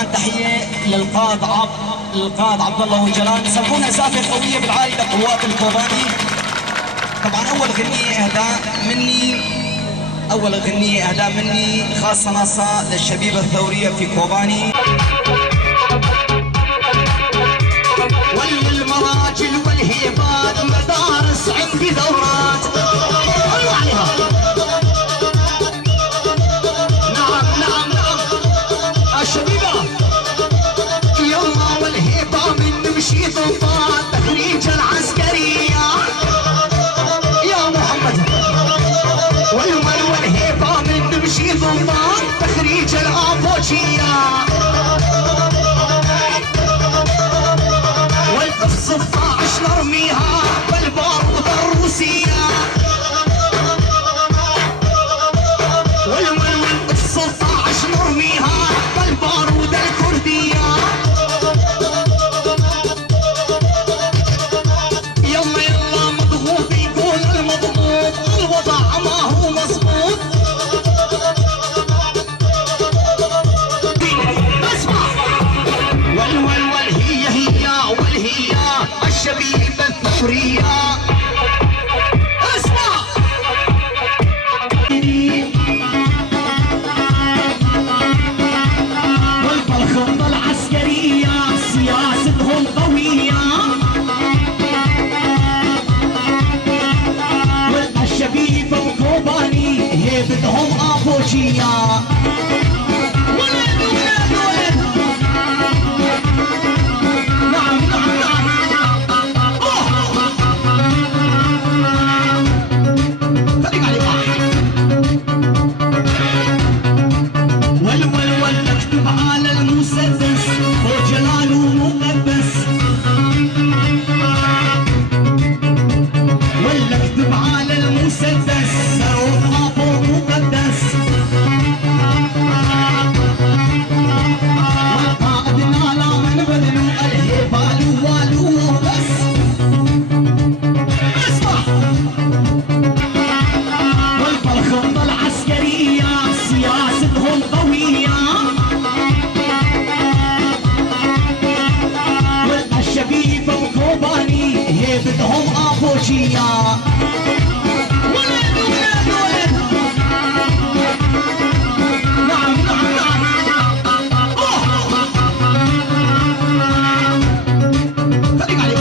كمان تحيه للقائد عبد الله وجلال. سمعونا اسافه قويه بالعالي لقوات الكوباني. طبعا اول غنية اهداء مني خاصه للشبيبه الثوريه في كوباني. والمراجل والهيبات مدارس عندي دورات. قولوا عليها. نعم الشبيبه يلا والهيبه من نمشي ضباط تخريج العسكريه يا محمد. والهيبه من نمشي ضباط تخريج الابوجيه. والف 16 نرميها بالبارود الروسيه. والف 16 نرميها بالبارود الكرديه. يلا مضغوط يقول المضغوط الوضع ما هو مظبوط. اسمع والهي الشبيبه الثوريه. اسمع والخطه العسكريه سياستهم قويه. والشبيبه وكوباني هيبتهم ابوجيه. اكتب على المسدس فوق جلاله مقدس. ولا اكتب على المسدس صاروخ ابو مقدس. وقائدنا لا من بدلو الهبال والو بس. اسمع والخطه العسكريه سياستهم قويه. والشبيبه وكوباني هيبتهم ابوجيه. ولد نعم خليك عليك.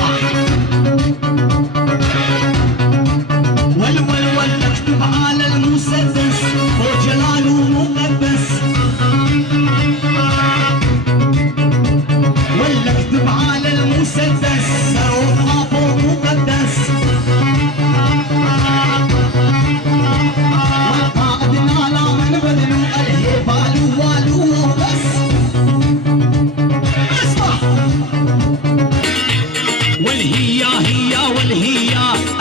ولا اكتب على المسدس فوق جلاله مقدس. ولا اكتب على المسدس صاروخ ابو مقدس. وقائدنا لا من بدلو الهبال والو بس. اسمع والهي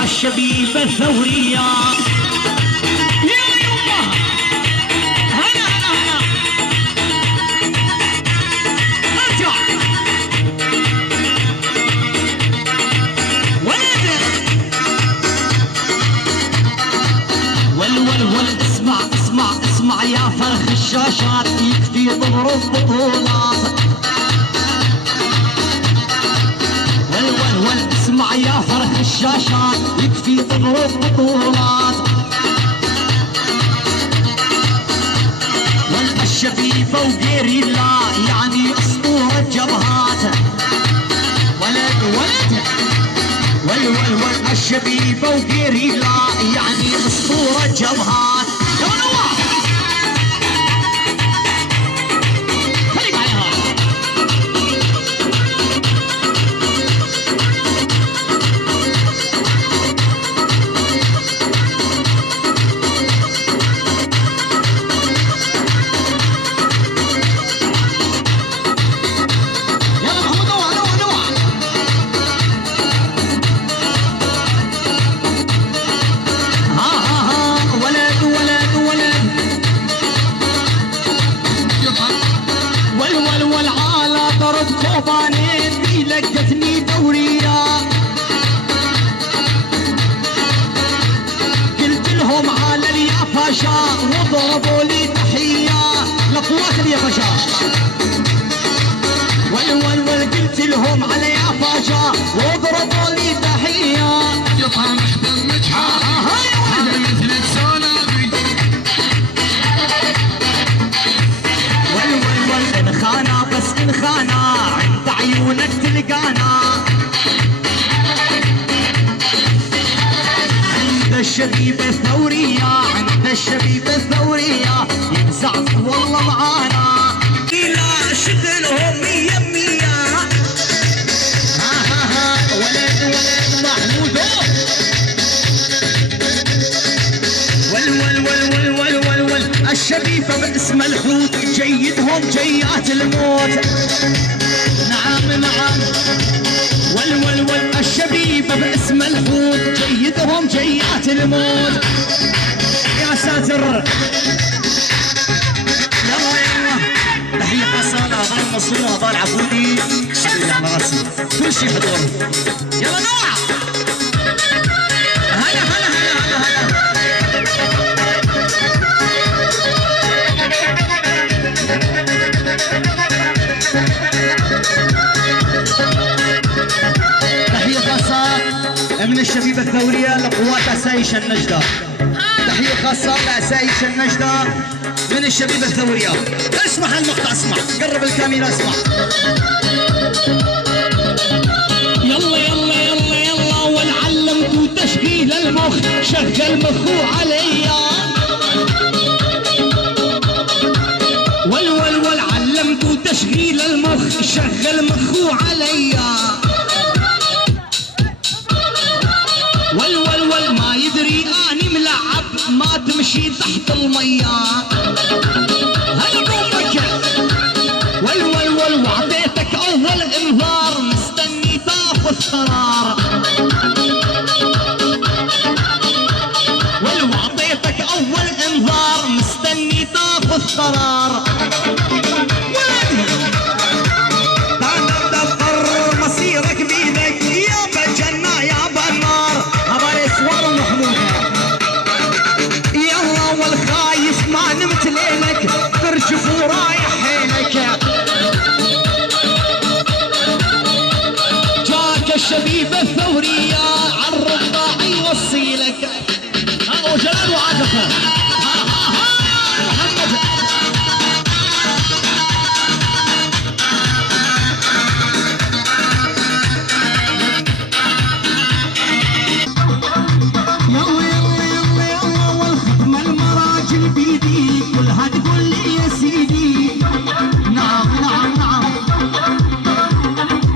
الشبيبه الثوريه. يا يما هلا ارجع ولد اسمع يا فرخ الشاشات يكفي تضرب بطولات. ولد اسمع يا فرخ الشاشات يكفي تضرب بطولات. الشبيبه وجيريلا يعني اسطوره جبهات. ولد الشبيبه وجيريلا يعني اسطوره جبهات. يا نواف خليك عليها. كوباني في لقتني دورية. قلت لهم على اليافشة وضربوا لي تحية لقوات اليافشة. كلهم على فاجا واضربوا لي تحية يطعم دمك هذا مثلك صنابي ول انخانا بس انخانا عند عيونك تلقانا عند الشبيبة الثورية عند الشبيبة الثورية ينزعف والله معانا لا شغلهم مية مية ولد محمود ول الشبيبة باسم الحوت جيدهم جيات الموت نعم نعم ول الشبيبة باسم الحوت جيدهم جيات الموت يا ساتر تحية حسن هذا المصري هذا العبودي حبيبي على راسي كل شيء حضور يلا نوع هلا هلا هلا هلا تحية خاصة من الشبيبة الثورية لقوات عسايش النجدة تحية خاصة لعسايش النجدة من الشبيبة الثورية اسمع المقطع اسمع قرب الكاميرا اسمع يلا يلا يلا يلا والعلمتوا تشغيل المخ شغل مخو عليا علمتوا تشغيل المخ شغل مخو عليا ما يدري اني ملعب ما تمشي تحت المية هلا بروحك وعطيتك اول انذار مستني تاخذ قرار وعطيتك اول انذار مستني تاخذ قرار مصيرك بيدك يا بالجنة يا بالنار هذا اسوار محمودة يلا والخايف ما نمت ليلك ترجف ورايح حيلك جاك الشبيبة الثورية عالرضاع يوصيلك هذا جلال وعاطفة محمد بيدي كلها تقول لي يا سيدي نعم نعم نعم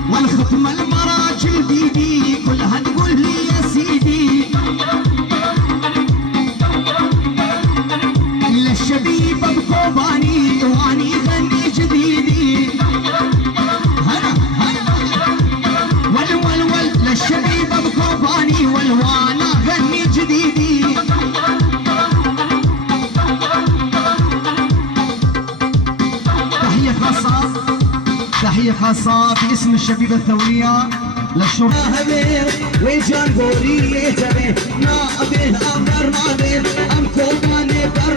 والختم المراجل بيدي كلها تقول لي يا سيدي للشبيبة بكوباني واني غني جديدي هلا هلا للشبيبة بكوباني والوانا غني جديدي تحية خاصة باسم الشبيبة الثورية للشرطة هبير وجان بوري جبه نابل أمر نابل أم كوباني